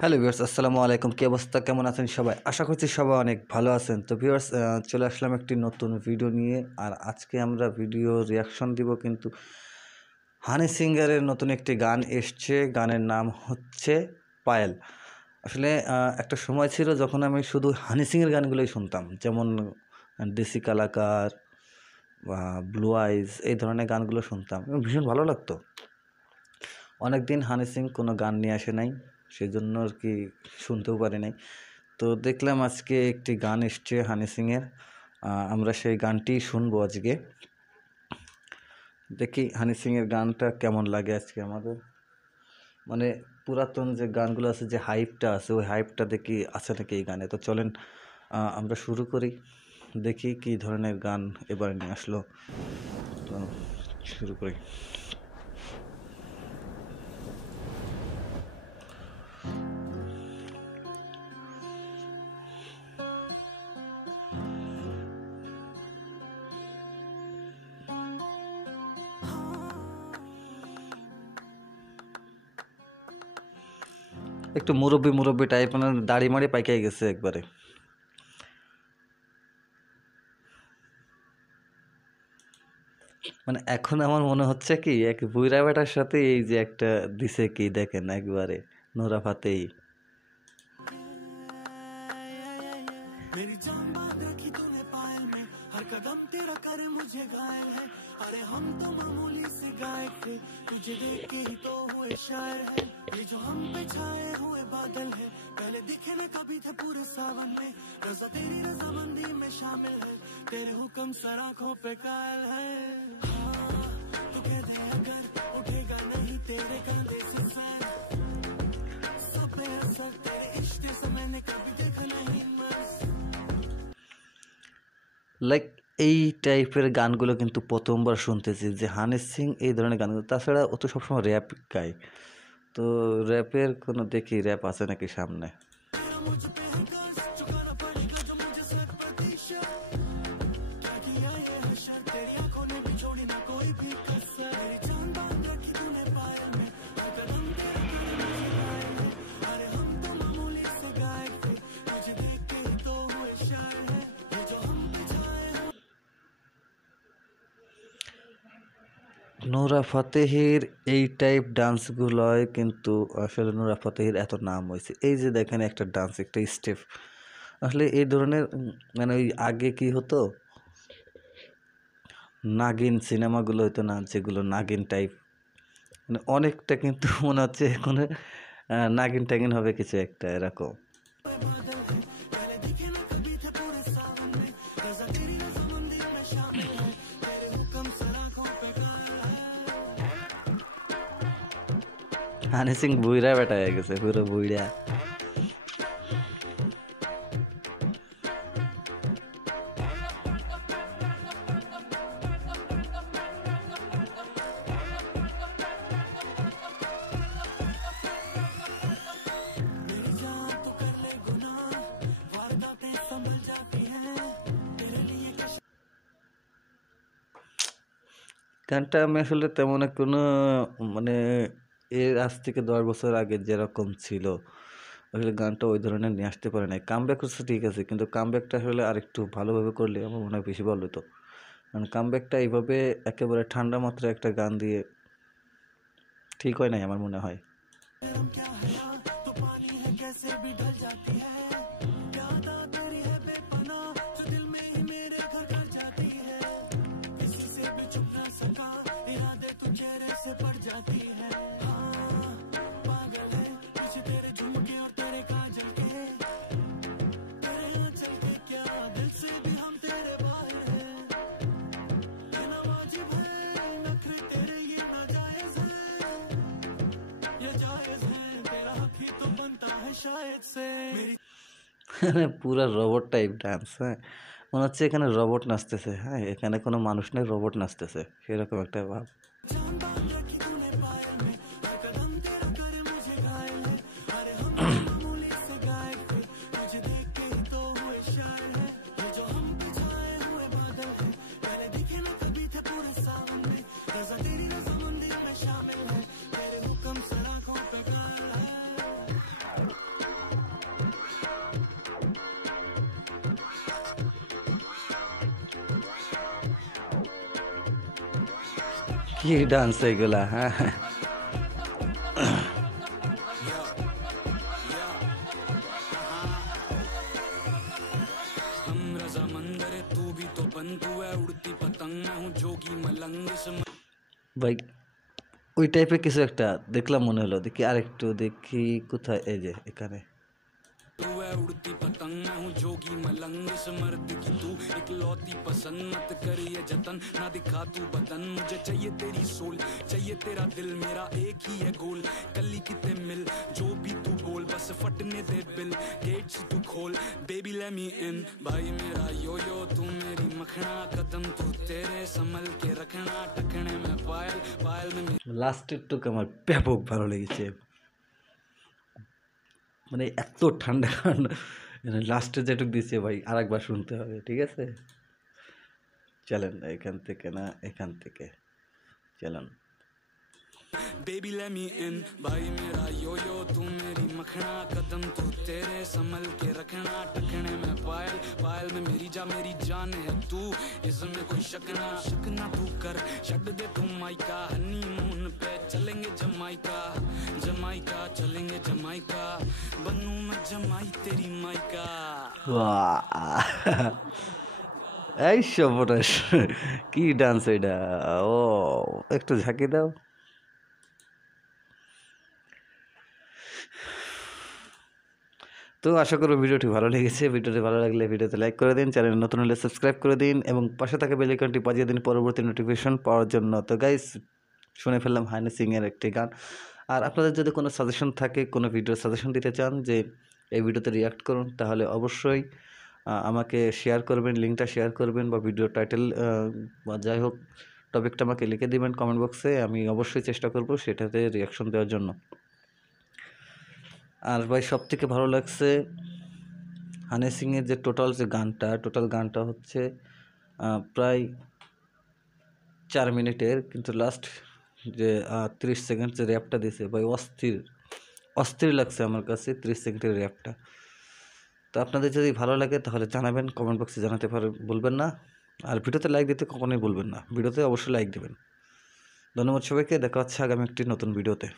Hello viewers, আসসালামু আলাইকুম। কি অবস্থা, কেমন আছেন সবাই? আশা করছি সবাই অনেক ভালো আছেন। তো ভিউয়ার্স, চলে আসলাম একটি নতুন ভিডিও নিয়ে। আর আজকে আমরা ভিডিও রিয়াকশন দিব কিন্তু হানি সিঙ্গারের নতুন একটি গান এসছে। গানের নাম হচ্ছে পায়েল। আসলে একটা সময় ছিল যখন আমি শুধু হানি সিংয়ের গানগুলোই শুনতাম, যেমন দেশি কালাকার বা ব্লু আইজ, এই ধরনের গানগুলো শুনতাম এবং ভীষণ ভালো লাগতো। অনেক দিন হানি সিং কোনো গান নিয়ে আসে নাই, সেজন্য আর কি শুনতেও পারি নাই। তো দেখলাম আজকে একটি গান এসছে হানি সিংয়ের, আমরা সেই গানটি শুনবো আজকে। দেখি হানি সিংয়ের গানটা কেমন লাগে আজকে আমাদের। মানে পুরাতন যে গানগুলো আছে, যে হাইপটা আছে, ওই হাইপটা দেখি আছে নাকি এই গানে। তো চলেন আমরা শুরু করি, দেখি কি ধরনের গান এবার নিয়ে আসলো। তো শুরু করি। একটু মুরব্বি মুরব্বি টাইপ, মানে দাড়ি মাড়ি পাইকাই গেছে একবারে। মানে এখন আমার মনে হচ্ছে কি, এক বুইরা বেটার সাথে এই যে একটা দিছে কি দেখেন একবারে নোরা ফাতেহি। मेरी जान बात देखी तूने पायल में, हर कदम तेरा करे मुझे घायल है। अरे हम तो मामूली से गायक थे, तुझे देख के ही तो हुए शायर है। ये जो हम पे छाए हुए बादल है, पहले दिखे न कभी थे पूरे सावन में। रजा तेरी रजामंदी में शामिल है, तेरे हुक्म सराखों पे कायल है। हाँ, तू कह दे अगर उठेगा नहीं तेरे कंधे से सर, सब पे असर तेरे इश्क से मैंने कभी देखा नहीं मर्ज। লাইক এই টাইপের গানগুলো কিন্তু প্রথমবার শুনতেছি যে হানি সিং এই ধরনের গানগুলো। তাছাড়া ও তো সবসময় র্যাপ গায়, তো র্যাপের কোনো দেখি র্যাপ আছে নাকি সামনে। मुझ पे है कर्ज चुकाना पड़ेगा जो मुझे सर प्रतिशत, क्या किया ये हशर, तेरी आंखों ने भी छोड़ी ना कोई भी कसर। मेरी जान बांध रखी तूने पायल में, हर कदम तेरा करे मुझे घायल है। अरे हम तो मामूली से गायक थे, तुझे देख के ही तो हुए शायर है। ये जो हम पे छाए हुए। নোরা ফাতেহির এই টাইপ ডান্সগুলোয় কিন্তু আসলে নোরা ফাতেহির এত নাম হয়েছে। এই যে দেখেন একটা ডান্স, একটা স্টেপ, আসলে এই ধরনের মানে ওই আগে কি হতো, নাগিন সিনেমাগুলো হতো না, যেগুলো নাগিন টাইপ, মানে অনেকটা কিন্তু মনে হচ্ছে এখন নাগিন টাগিন হবে কিছু একটা এরকম। बादल है, पहले दिखे न कभी थे पूरे सावन में। रजा तेरी रजामंदी में शामिल है, तेरे हुक्म सराखों पे कायल है। হানি সিং বুইড়া বেটা হয়ে গেছে, পুরো বুইড়া। मेरी जान तो कर ले गुनाह, वारदातें संभल जाती हैं तेरे लिए क्या। গানটা আমি আসলে তেমন কোনো মানে এর আজ থেকে 10 বছর আগে যেরকম ছিল, আসলে গানটা ওই ধরনের নিয়ে আসতে পারে নাই। কামব্যাক হচ্ছে ঠিক আছে, কিন্তু কামব্যাকটা আসলে আরেকটু ভালোভাবে করলে আমার মনে হয় বেশি ভালো হতো। কারণ কামব্যাকটা এইভাবে একেবারে ঠান্ডা মাত্রায় একটা গান দিয়ে ঠিক হয় নাই আমার মনে হয়। हम क्या हया तो पानी है कैसे भी ढल जाती है, याद आ तेरी है बेपनाह जो दिल में ही मेरे घर कर जाती है। किसी से भी छुप ना सका इरादे तो चेहरे से पड़ जाती है। हाँ, पागल है कुछ तेरे झुमके और तेरे काजल के, तेरे आंचल के क्या दिल से भी हम तेरे बाहर हैं। ये ना वाजिब है नखरे तेरे ये नाजायज है, ये जायज है तेरा हक ही तो बनता है शायद से। मेरी মানে পুরা রোবট টাইপ ডান্স। হ্যাঁ, মনে হচ্ছে এখানে রোবট নাচতেছে। হ্যাঁ, এখানে কোনো মানুষ নেই, রোবট নাচতেছে, সেরকম একটা ভাব। जान बांध रखी तूने पायल में, हर कदम तेरा करे मुझे घायल है। अरे हम तो मामूली से गायक थे, तुझे देख के ही तो हुए शायर है। ये जो हम पे छाए हुए बादल है, पहले दिखे न कभी थे पूरे सावन में। रजा तेरी रजामंदी में शामिल है, तेरे हुक्म सराखों पे कायल है। কি ডান্স এগুলা, হ্যাঁ হ্যাঁ। हम रजामंदर है तू भी तो बन तू है उड़ती पतंग मैं हूँ जोगी मलंग इस ভাই ওই টাইপের কিছু একটা দেখলাম, মনে হলো দেখি আরেকটু দেখি কোথায়, এই যে এখানে। तू है उड़ती पतंग मैं हूँ जोगी मलंग इस मर्द की तू इकलौती पसंद मत कर ये जतन ना दिखा तू बदन मुझे चाहिए तेरी सोल चाहिए तेरा दिल मेरा एक ही है गोल कली किते मिल जो भी तू बोल बस फटने दे बिल गेट्स तू खोल बेबी लेट मी इन भाई मेरा यो यो तू मेरी मखना कदम तू तेरे संभल के रखना टखने में पायल पायल में লাস্টের টুকু আমার ব্যাপক ভালো লেগেছে, মানে এত ঠান্ডা ঠান্ডা। লাস্টে যেটুকু দিচ্ছে ভাই আরেকবার শুনতে হবে, ঠিক আছে? চলেন এখান থেকে না, এখান থেকে চলেন। बेबी लेट मी इन भाई मेरा यो यो तू मेरी मखना कदम तू तेरे संभल के रखना टखने में पायल पायल में मेरी जान है तू इसमें कोई शक ना तू कर छड़ दे तू माइका हनीमून पे चलेंगे जमाइका जमाइका चलेंगे जमाइका बनूं मैं जमाई तेरी माइका এই সর্বনাশ, কি ডান্স এটা! ও একটু ঝাঁকি দাও। তো আশা করব ভিডিওটি ভালো লেগেছে। ভিডিওটি ভালো লাগলে ভিডিওতে লাইক করে দিন, চ্যানেল নতুন হলে সাবস্ক্রাইব করে দিন এবং পাশে থাকা বেল আইকনটি বাজিয়ে দিন পরবর্তী নোটিফিকেশন পাওয়ার জন্য। তো গাইস, শুনে ফেললাম হানি সিংয়ের একটি গান। আর আপনাদের যদি কোনো সাজেশন থাকে, কোনো ভিডিওর সাজেশন দিতে চান যে এই ভিডিওতে রিয়াক্ট করুন, তাহলে অবশ্যই আমাকে শেয়ার করবেন, লিঙ্কটা শেয়ার করবেন বা ভিডিও টাইটেল বা যাই হোক টপিকটা আমাকে লিখে দিবেন কমেন্ট বক্সে। আমি অবশ্যই চেষ্টা করব সেটাতে রিয়াকশন দেওয়ার জন্য। আর ভাই সবথেকে ভালো লাগছে হানি সিংয়ের যে টোটাল গানটা হচ্ছে প্রায় 4 মিনিটের, কিন্তু লাস্ট যে 30 সেকেন্ড যে র্যাপটা দিয়েছে ভাই অস্থির লাগছে আমার কাছে 30 সেকেন্ডের র্যাপটা। তো আপনাদের যদি ভালো লাগে তাহলে জানাবেন, কমেন্ট বক্সে জানাতে বলবেন না। আর ভিডিওতে লাইক দিতে কখনোই বলবেন না, ভিডিওতে অবশ্যই লাইক দেবেন। ধন্যবাদ সবাইকে, দেখা হচ্ছে আগামী একটি নতুন ভিডিওতে।